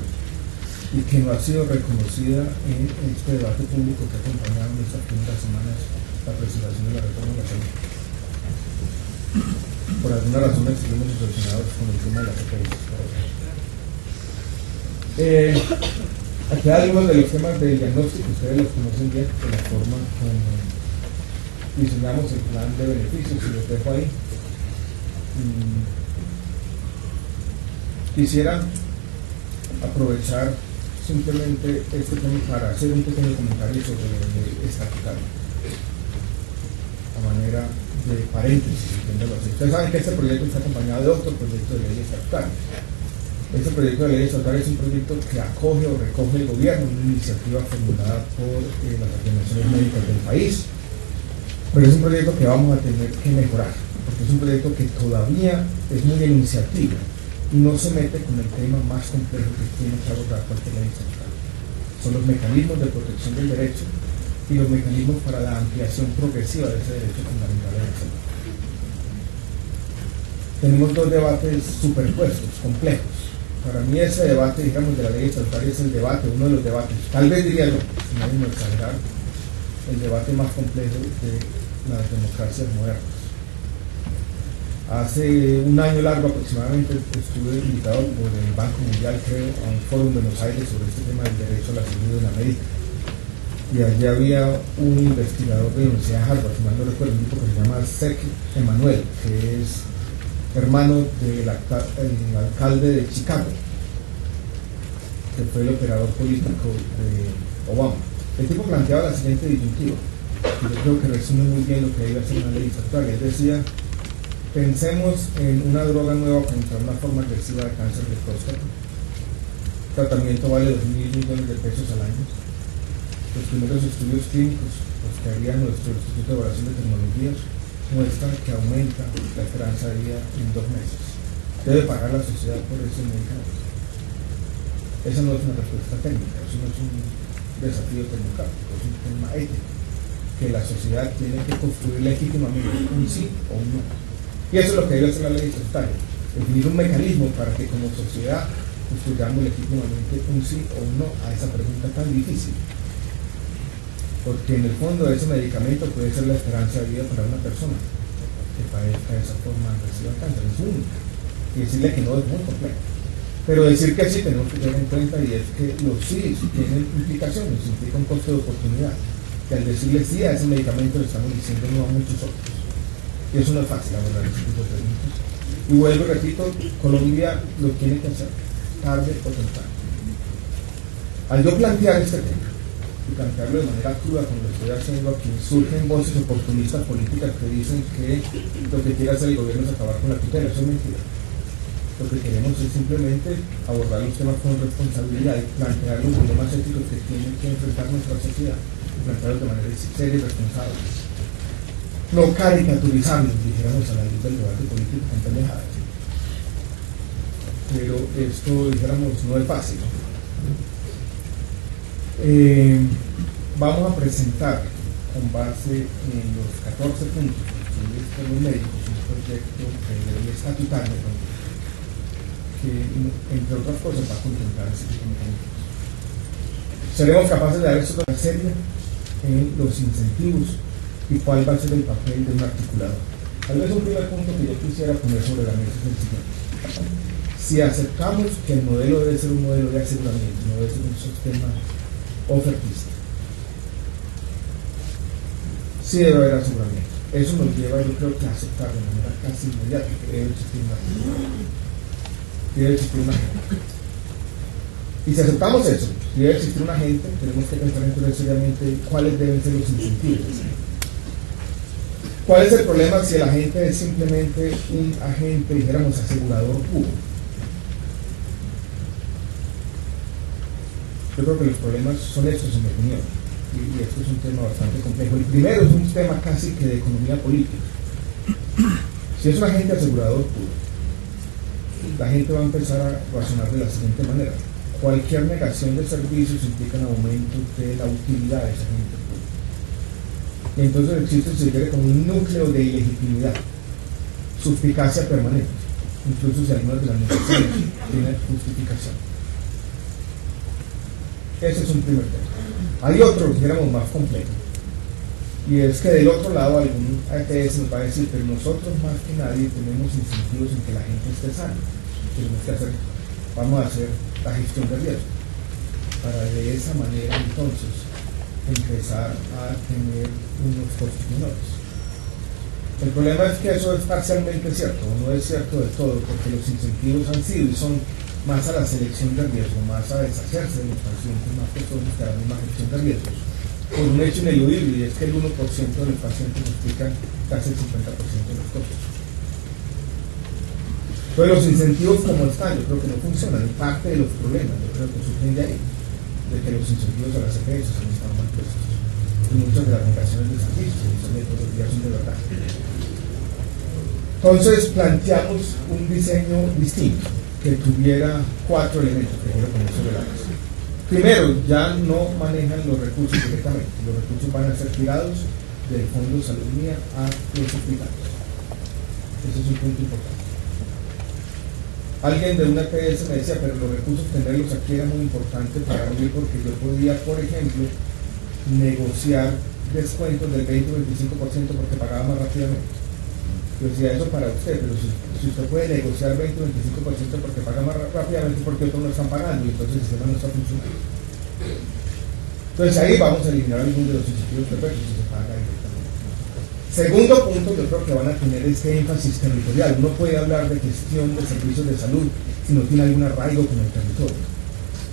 y que no ha sido reconocida en este debate público que ha acompañado en estas primeras semanas la presentación de la reforma de la salud. Por alguna razón estuvimos obsesionados con el tema de las EPIs. Aquí hay algunos de los temas del diagnóstico, ustedes los conocen bien, de la forma como diseñamos el plan de beneficios, y los dejo ahí. Quisiera aprovechar simplemente este tema para hacer un pequeño comentario sobre el estatutario, a manera de paréntesis, entiéndalo así. Ustedes saben que este proyecto está acompañado de otro proyecto de ley estatutaria. Este proyecto de ley estatutaria es un proyecto que acoge o recoge el gobierno, una iniciativa formulada por las organizaciones médicas del país, pero es un proyecto que vamos a tener que mejorar, porque es un proyecto que todavía es muy enunciativo y no se mete con el tema más complejo que tiene que abordar cualquier ley estatutaria. Son los mecanismos de protección del derecho y los mecanismos para la ampliación progresiva de ese derecho fundamental de la salud. Tenemos dos debates superpuestos, complejos. Para mí ese debate, digamos, de la ley estatutaria es el debate, uno de los debates, tal vez diría yo, sin ánimo de exagerar, el debate más complejo de las democracias modernas. Hace un año largo aproximadamente estuve invitado por el Banco Mundial, creo, a un foro en Buenos Aires sobre este tema del derecho a la salud en América. Y allí había un investigador de la Universidad de Harvard, si mal no recuerdo, un tipo que se llama Sek Emanuel, que es hermano del alcalde de Chicago, que fue el operador político de Obama. El tipo planteaba la siguiente disyuntiva, y yo creo que resume muy bien lo que iba a ser una ley estatutaria. Él decía, pensemos en una droga nueva contra una forma agresiva de cáncer de próstata. El tratamiento vale 2.000 millones de pesos al año. Los primeros estudios clínicos, los que haría nuestro Instituto de Evaluación de Tecnologías, muestran que aumenta la esperanza de vida en 2 meses. Debe pagar la sociedad por ese medicamento. Esa no es una respuesta técnica, eso no es un desafío democrático, es un tema ético, que la sociedad tiene que construir legítimamente un sí o un no. Y eso es lo que debe hacer la ley estatutaria, definir un mecanismo para que como sociedad construyamos legítimamente un sí o un no a esa pregunta tan difícil. Porque en el fondo ese medicamento puede ser la esperanza de vida para una persona que padezca de esa forma agresiva de cáncer, es única. Y decirle que no es muy complejo. Pero decir que sí tenemos que tener en cuenta, y es que los sí tienen implicaciones, implica un costo de oportunidad. Que al decirle sí a ese medicamento le estamos diciendo no a muchos otros. Y eso no es fácil abordar ese tipo de preguntas. Y vuelvo y repito, Colombia lo tiene que hacer, tarde o temprano. Al yo plantear este tema, y plantearlo de manera cruda como lo estoy haciendo aquí, surgen voces oportunistas políticas que dicen que lo que quiere hacer el gobierno es acabar con la tutela. Eso es mentira. Lo que queremos es simplemente abordar los temas con responsabilidad y plantear los problemas éticos que tiene que enfrentar nuestra sociedad, y plantearlos de manera seria y responsable. No caricaturizarlos, dijéramos, a la luz del debate político con pendejadas. Pero esto, dijéramos, no es fácil. Vamos a presentar, con base en los 14 puntos que los médicos, un proyecto de ley estatutaria, que entre otras cosas va a contemplar ese tipo de mecanismos. Seremos capaces de dar esto en serio en los incentivos y cuál va a ser el papel de un articulador. Tal vez un primer punto que yo quisiera poner sobre la mesa es el siguiente. Si aceptamos que el modelo debe ser un modelo de aseguramiento, no debe ser un sistema ofertista, sí debe haber aseguramiento. Eso nos lleva, yo creo, que a aceptar de manera casi inmediata que debe existir una y si aceptamos eso, si debe existir un agente, tenemos que pensar entonces seriamente cuáles deben ser los incentivos. ¿Cuál es el problema si el agente es simplemente un agente, dijéramos, asegurador puro? Yo creo que los problemas son estos, en mi opinión, y esto es un tema bastante complejo. El primero es un tema casi que de economía política. Si es un agente asegurador puro, la gente va a empezar a razonar de la siguiente manera: cualquier negación de servicios implica un aumento de la utilidad de ese agente público. Y entonces existe, se refiere como un núcleo de ilegitimidad, suspicacia permanente, incluso si algunas de las negociaciones tienen justificación. Ese es un primer tema. Hay otro, dijéramos, más complejo, y es que del otro lado algún ATS nos va a decir, pero nosotros más que nadie tenemos incentivos en que la gente esté sana. Tenemos que hacer, vamos a hacer la gestión de riesgo para de esa manera entonces empezar a tener unos costos menores. El problema es que eso es parcialmente cierto, no es cierto del todo, porque los incentivos han sido y son más a la selección de riesgo, más a deshacerse de los pacientes más costosos que a la misma gestión de riesgos, por un hecho ineludible, y es que el 1% de los pacientes explican casi el 50% de los costos. Entonces los incentivos como están, yo creo que no funcionan, y parte de los problemas, yo creo que surgen de ahí, de que los incentivos a las EPS han estado mal puestos, y muchas de las negaciones de servicios, esas metodologías son de verdad. Entonces planteamos un diseño distinto, que tuviera 4 elementos que quiero poner sobre la mesa. Primero, ya no manejan los recursos directamente, los recursos van a ser tirados del Fondo de Salud Mía a los hospitales. Ese es un punto importante. Alguien de una EPS me decía, pero los recursos tenerlos aquí era muy importante para mí, porque yo podía, por ejemplo, negociar descuentos del 20 o 25% porque pagaba más rápidamente. Yo decía, eso para usted, pero si usted puede negociar 20 o 25% porque paga más rápidamente, porque otros no están pagando y entonces el sistema no está funcionando. Entonces ahí vamos a eliminar algunos de los incentivos perversos si se paga directamente. Segundo punto, yo creo que van a tener este énfasis territorial. Uno puede hablar de gestión de servicios de salud si no tiene algún arraigo con el territorio.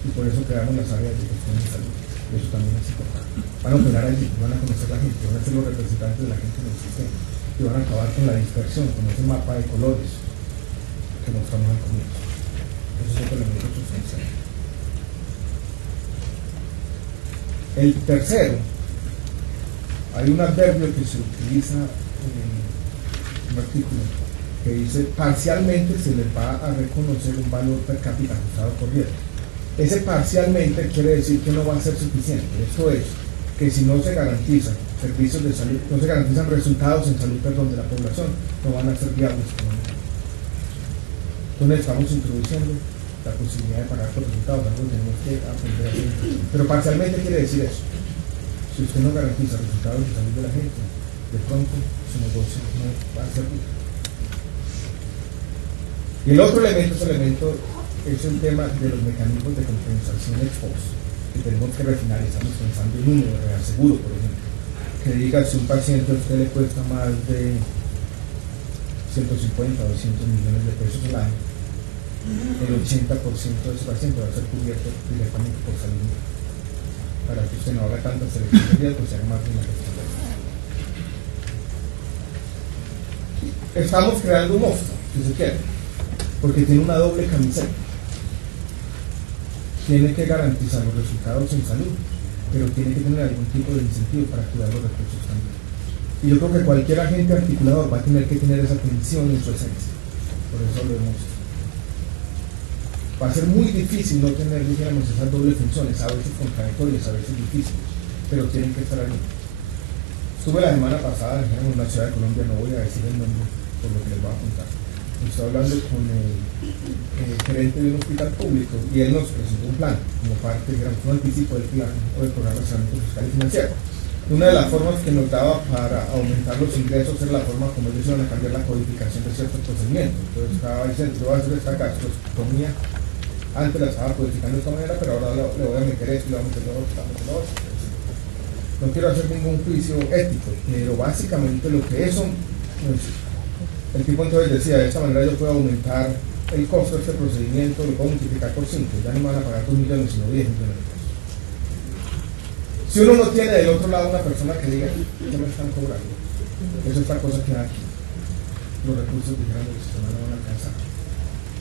Y por eso creamos las áreas de gestión de salud. Eso también es importante. Van a operar allí, van a conocer la gente, van a ser los representantes de la gente en el sistema. Y van a acabar con la dispersión, con ese mapa de colores que mostramos al comienzo. Eso es otro elemento sustancial. El tercero, hay un adverbio que se utiliza en un artículo que dice: parcialmente se les va a reconocer un valor per cápita ajustado por riesgo. Ese parcialmente quiere decir que no va a ser suficiente. Esto es, que si no se garantizan servicios de salud, no se garantizan resultados en salud, de la población, no van a ser viables económicamente. Entonces estamos introduciendo la posibilidad de pagar por resultados, algo que tenemos que aprender a hacer. Pero parcialmente quiere decir eso: si usted no garantiza resultados de salud de la gente, de pronto su negocio no va a ser útil. Y el otro elemento es el elemento es el tema de los mecanismos de compensación ex post, que tenemos que refinar. Estamos pensando en uno de reaseguro, por ejemplo, que diga si un paciente a usted le cuesta más de 150 o 200 millones de pesos al año, el 80% de ese paciente va a ser cubierto directamente por salud, para que usted no haga tanta selección de riesgo, sea más de una gestión. Estamos creando un monstruo, si se quiere, porque tiene una doble camiseta. Tiene que garantizar los resultados en salud, pero tiene que tener algún tipo de incentivo para cuidar los recursos también. Y yo creo que cualquier agente articulador va a tener que tener esa tensión en su esencia. Por eso lo hemos. Va a ser muy difícil no tener, dijéramos, esas dobles funciones, a veces contradictorias, a veces difíciles, pero tienen que estar ahí. Estuve la semana pasada, dijéramos, en una ciudad de Colombia, no voy a decir el nombre por lo que les voy a contar. Estoy hablando con el gerente de un hospital público y él nos presentó un plan como parte, digamos, un anticipo del plan o del programa de saneamiento fiscal y financiero. Una de las formas que nos daba para aumentar los ingresos era la forma como ellos iban a cambiar la codificación de ciertos procedimientos. Entonces estaba diciendo, yo voy a hacer esta gastrostomía, antes la estaba codificando de esta manera, pero ahora le voy a meter esto, le voy a meter lo otro, le voy a meter lo otro. No quiero hacer ningún juicio ético, pero básicamente lo que eso, pues, el tipo entonces decía, de esta manera yo puedo aumentar el costo de este procedimiento, lo puedo multiplicar por 5, ya no me van a pagar 2 millones, sino 10 millones de pesos. Si uno no tiene del otro lado una persona que diga, ¿qué me están cobrando? Eso es esta cosa que da aquí. Los recursos dijeron del sistema no van a alcanzar.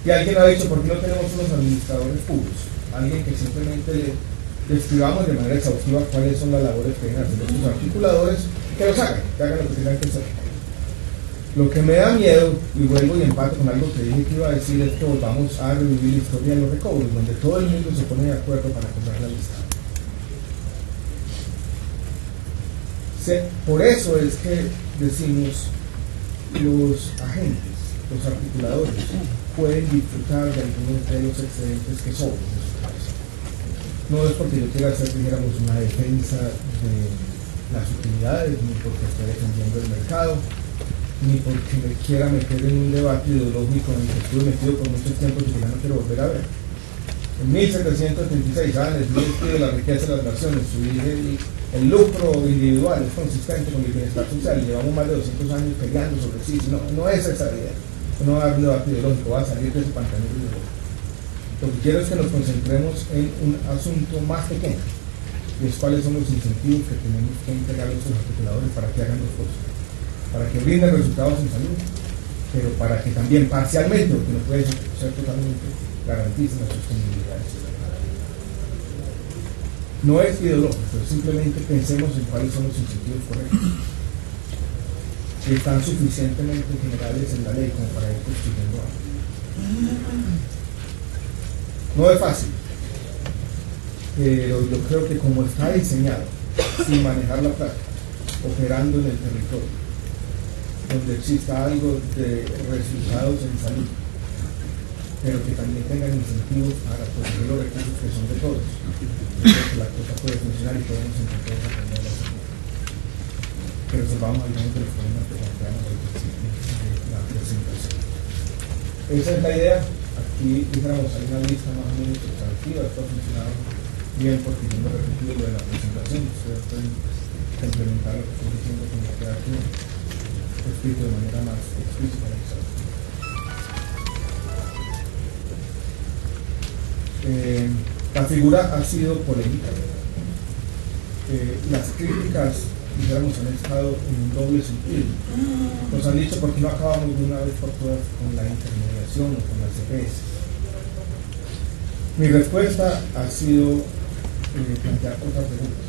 Y alguien ha dicho, ¿por qué no tenemos unos administradores públicos? Alguien que simplemente le describamos de manera exhaustiva cuáles son las labores que deben hacer los articuladores, que los hagan, que hagan lo que tengan que hacer. Lo que me da miedo, y vuelvo y empato con algo que dije que iba a decir, es que volvamos a revivir la historia de los recobros, donde todo el mundo se pone de acuerdo para comprar la lista. Por eso es que decimos, los agentes, los articuladores, pueden disfrutar de algunos de los excedentes que sobran en su caso. No es porque yo quiera hacer, dijéramos, una defensa de las utilidades, ni porque esté defendiendo el mercado, ni porque me quiera meter en un debate ideológico en el que estuve metido por mucho tiempo y que ya no quiero volver a ver. En 1736, el estudio de la riqueza de las naciones, el lucro individual es consistente con el bienestar social, y llevamos más de 200 años peleando sobre sí, no es esa idea, no va a haber un debate ideológico, va a salir de ese pantalón ideológico. Lo que quiero es que nos concentremos en un asunto más pequeño, y es cuáles son los incentivos que tenemos que entregar a los articuladores para que hagan los cosas, para que brinden resultados en salud, pero para que también parcialmente, porque no puede ser totalmente, garanticen la sostenibilidad. No es ideológico, pero simplemente pensemos en cuáles son los incentivos correctos, que están suficientemente generales en la ley como para ir construyendo algo. No es fácil, pero yo creo que como está diseñado, sin manejar la plata, operando en el territorio, donde exista algo de resultados en salud, pero que también tengan incentivos para proteger los recursos que son de todos. Creo que la cosa puede funcionar y podemos encontrar esa manera de hacerlo. Que resolvamos algunos de los problemas que planteamos de la presentación. Esa es la idea. Aquí, dijéramos, hay una lista más o menos exhaustiva. Esto ha funcionado bien porque yo no he repetido lo de la presentación. Ustedes pueden complementar lo que estoy diciendo con lo que aquí escrito de manera más explícita. La figura ha sido polémica. Las críticas, dijéramos, han estado en un doble sentido. Nos han dicho, ¿por qué no acabamos de una vez por todas con la intermediación o con las EPS? Mi respuesta ha sido plantear otras preguntas.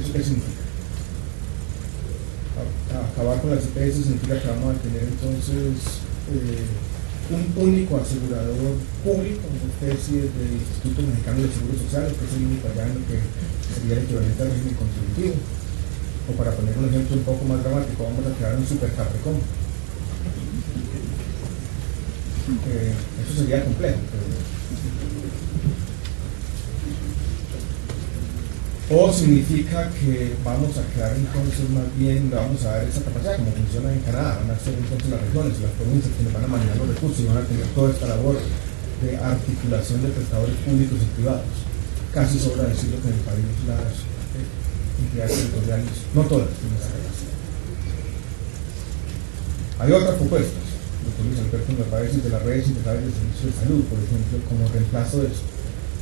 ¿Eso qué significa? Acabar con las EPS significa que vamos a tener entonces un único asegurador público, una especie de Instituto Mexicano de Seguros Sociales, que es el único allá en lo que sería el equivalente al régimen contributivo. O para poner un ejemplo un poco más dramático, vamos a crear un super Capricorn. Eso sería complejo. O significa que vamos a crear entonces más bien, le vamos a dar esa capacidad como funciona en Canadá, van a ser entonces las regiones y las provincias que nos van a manejar los recursos y van a tener toda esta labor de articulación de prestadores públicos y privados. Casi sobra decirlo que en el país las entidades territoriales, no todas, tienen esa capacidad. Hay otras propuestas, doctor Luis Alberto Narváez, de las redes integrales de servicios de salud, por ejemplo, como reemplazo de eso.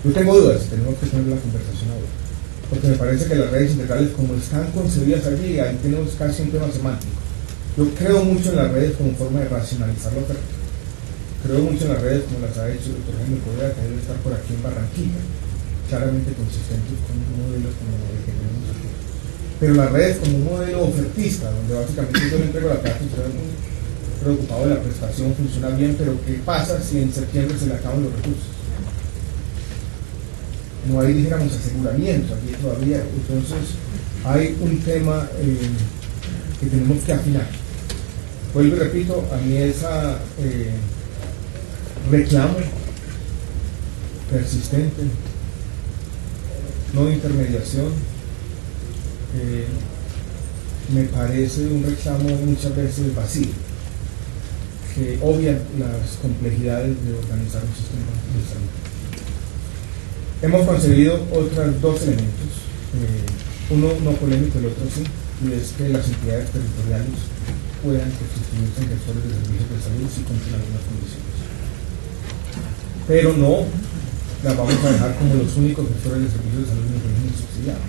Yo tengo dudas, tenemos que tener la conversación ahora, porque me parece que las redes integrales, como están concebidas allí, ahí tenemos casi un tema semántico. Yo creo mucho en las redes como forma de racionalizar la oferta. Creo mucho en las redes como las ha hecho el doctor Jaime Correa, que debe estar por aquí en Barranquilla, claramente consistentes con un modelo como el que tenemos aquí. Pero las redes como un modelo ofertista, donde básicamente yo le entrego la plata y estoy muy preocupado de la prestación, funciona bien, pero ¿qué pasa si en septiembre se le acaban los recursos? No hay, dijéramos, aseguramiento aquí todavía. Entonces hay un tema que tenemos que afinar. Vuelvo y repito, a mí esa reclamo persistente, no intermediación, me parece un reclamo muchas veces vacío, que obvia las complejidades de organizar un sistema de salud. Hemos concebido otros dos elementos, uno no polémico, el otro sí, y es que las entidades territoriales puedan constituirse en gestores de servicios de salud si cumplen algunas condiciones. Pero no las vamos a dejar como los únicos gestores de servicios de salud en el régimen subsidiado.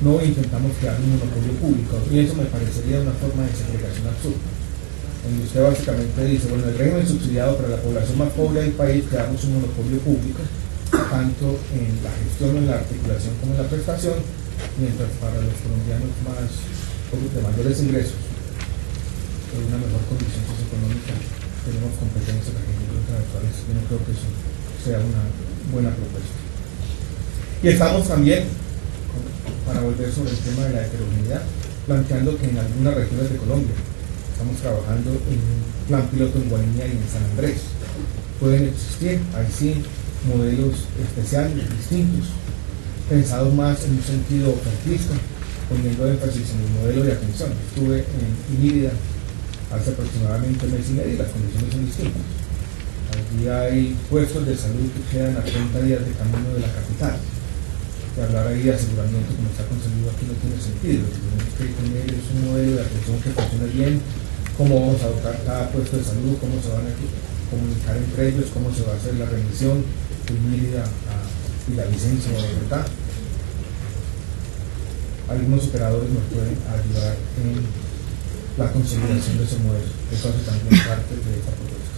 No intentamos crear un monopolio público, y eso me parecería una forma de segregación absurda. Donde usted básicamente dice, bueno, el régimen subsidiado para la población más pobre del país creamos un monopolio público, tanto en la gestión, en la articulación como en la prestación, mientras para los colombianos de mayores ingresos, con una mejor condición socioeconómica, tenemos competencias de agentes contractuales. Yo no creo que eso sea una buena propuesta. Y estamos también, para volver sobre el tema de la heterogeneidad, planteando que en algunas regiones de Colombia estamos trabajando en un plan piloto en Guainía y en San Andrés. Pueden existir, ahí sí, modelos especiales, distintos, pensados más en un sentido ofertista, poniendo énfasis en el modelo de atención. Estuve en Inírida hace aproximadamente un mes y medio y las condiciones son distintas. Allí hay puestos de salud que quedan a 30 días de camino de la capital. Que hablar ahí de aseguramiento como está concebido aquí no tiene sentido. Lo que tenemos que tener es un modelo de atención que funcione bien, cómo vamos a dotar cada puesto de salud, cómo se van a comunicar entre ellos, cómo se va a hacer la remisión de Inírida y la licencia de Bogotá. Algunos operadores nos pueden ayudar en la consolidación de ese modelo. Eso hace también parte de esta propuesta.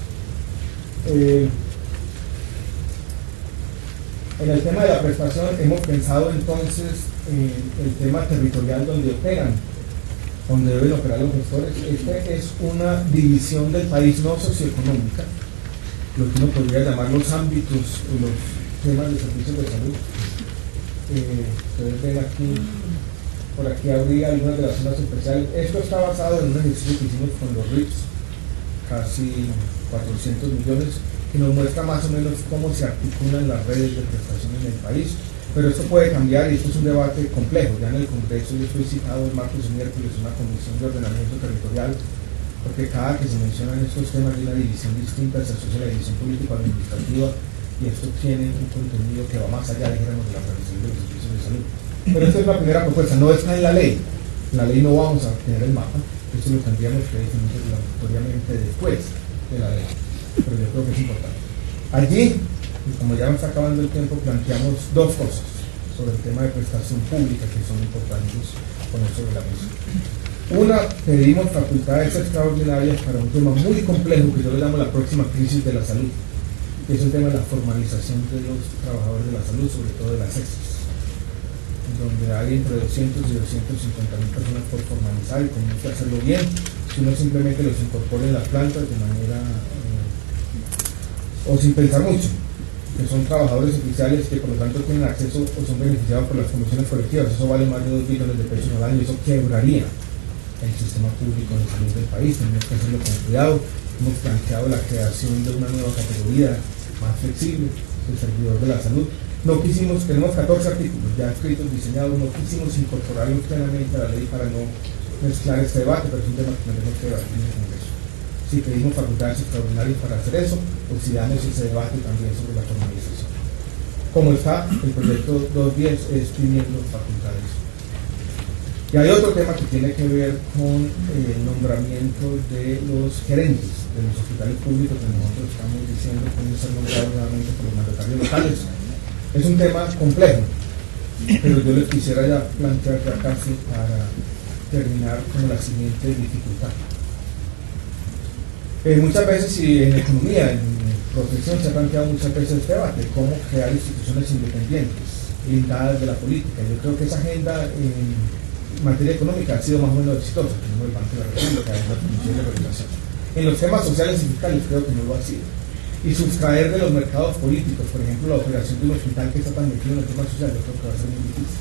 En el tema de la prestación hemos pensado entonces en el tema territorial donde operan, donde deben operar los gestores. Este es una división del país no socioeconómica, lo que uno podría llamar los ámbitos o los temas de servicios de salud. Ustedes ven aquí, por aquí habría algunas de las zonas especiales. Esto está basado en un ejercicio que hicimos con los RIPS, casi 400 millones, que nos muestra más o menos cómo se articulan las redes de prestación en el país. Pero esto puede cambiar y esto es un debate complejo. Ya en el Congreso yo estoy citado el martes y miércoles una comisión de ordenamiento territorial, porque cada que se mencionan estos temas hay una división distinta, se asocia la división político-administrativa, y esto tiene un contenido que va más allá, dijéramos, de la prestación de los servicios de salud. Pero esta es la primera propuesta, no está en la ley. En la ley no vamos a tener el mapa, esto lo tendríamos que definir regulatoriamente después de la ley, pero yo creo que es importante. Allí, y como ya nos está acabando el tiempo, planteamos dos cosas sobre el tema de prestación pública que son importantes poner sobre la mesa. Una, pedimos facultades extraordinarias para un tema muy complejo que yo le llamo la próxima crisis de la salud, que es el tema de la formalización de los trabajadores de la salud, sobre todo de las ESAs, donde hay entre 200 y 250.000 personas por formalizar, y tenemos que hacerlo bien, si no simplemente los incorpora en las plantas de manera o sin pensar mucho, que son trabajadores oficiales que por lo tanto tienen acceso o son beneficiados por las comisiones colectivas. Eso vale más de 2 billones de pesos al año, eso quebraría el sistema público de salud del país. Tenemos que hacerlo con cuidado. Hemos planteado la creación de una nueva categoría más flexible, el servidor de la salud. No quisimos, tenemos 14 artículos ya escritos, diseñados, no quisimos incorporarlos plenamente a la ley para no mezclar este debate, pero es un tema que tenemos que debatir en el Congreso. si pedimos facultades extraordinarias para hacer eso, o si damos ese debate también sobre la formalización. Como está, el proyecto 210 es pidiendo facultades. Y hay otro tema que tiene que ver con el nombramiento de los gerentes de los hospitales públicos, que nosotros estamos diciendo que deben ser nombrados nuevamente por los mandatarios locales. Es un tema complejo, pero yo les quisiera ya plantear ya casi para terminar con la siguiente dificultad. Muchas veces, y en economía, en profesión, se ha planteado muchas veces este debate, cómo crear instituciones independientes, blindadas de la política. Yo creo que esa agenda en materia económica ha sido más o menos exitosa, como el Banco de la República, la Comisión de Regulación. En los temas sociales y fiscales creo que no lo ha sido. Y sustraer de los mercados políticos, por ejemplo, la operación de un hospital que está tan metido en el tema social, yo creo que va a ser muy difícil.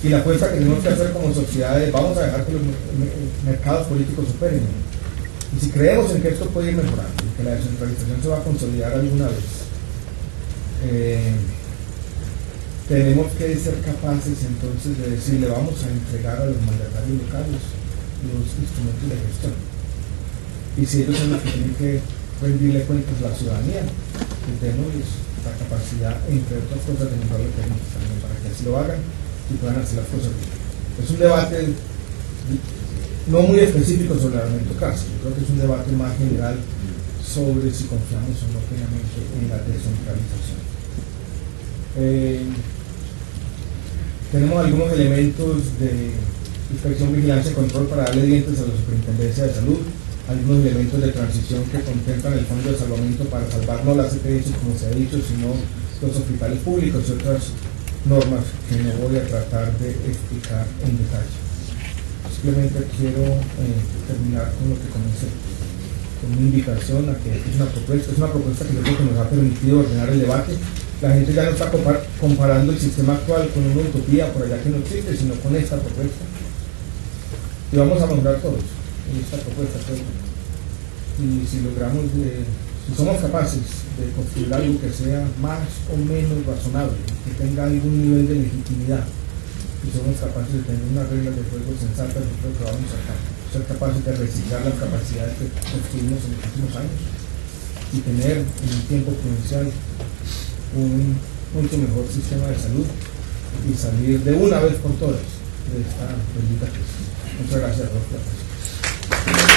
Y la apuesta que tenemos que hacer como sociedad es, vamos a dejar que los mercados políticos superen. Y si creemos en que esto puede ir mejorando, y que la descentralización se va a consolidar alguna vez, tenemos que ser capaces entonces de decir, le vamos a entregar a los mandatarios locales los instrumentos de gestión. Y si ellos son los que tienen que rendirle cuentas a la ciudadanía, que tenemos la capacidad, entre otras cosas, de mejorarlo técnicos también, para que así lo hagan y puedan hacer las cosas bien. Es un debate no muy específico sobre el meritocracia, yo creo que es un debate más general sobre si confiamos o no plenamente en la descentralización. Tenemos algunos elementos de inspección, vigilancia y control para darle dientes a la Superintendencia de Salud, algunos elementos de transición que contemplan el fondo de salvamento para salvar no las EPS, como se ha dicho, sino los hospitales públicos y otras normas que no voy a tratar de explicar en detalle. Simplemente quiero terminar con lo que comencé, con una invitación a que es una propuesta que yo creo que nos ha permitido ordenar el debate. La gente ya no está comparando el sistema actual con una utopía por allá que no existe, sino con esta propuesta. Y vamos a mejorar todos en esta propuesta. Y si logramos, si somos capaces de construir algo que sea más o menos razonable, que tenga algún nivel de legitimidad, y somos capaces de tener unas reglas de juego sensatas, yo creo que vamos a ser capaces de reciclar las capacidades que construimos en los últimos años y tener en un tiempo prudencial un mucho mejor sistema de salud y salir de una vez por todas de esta bendita crisis. Muchas gracias, Rolf.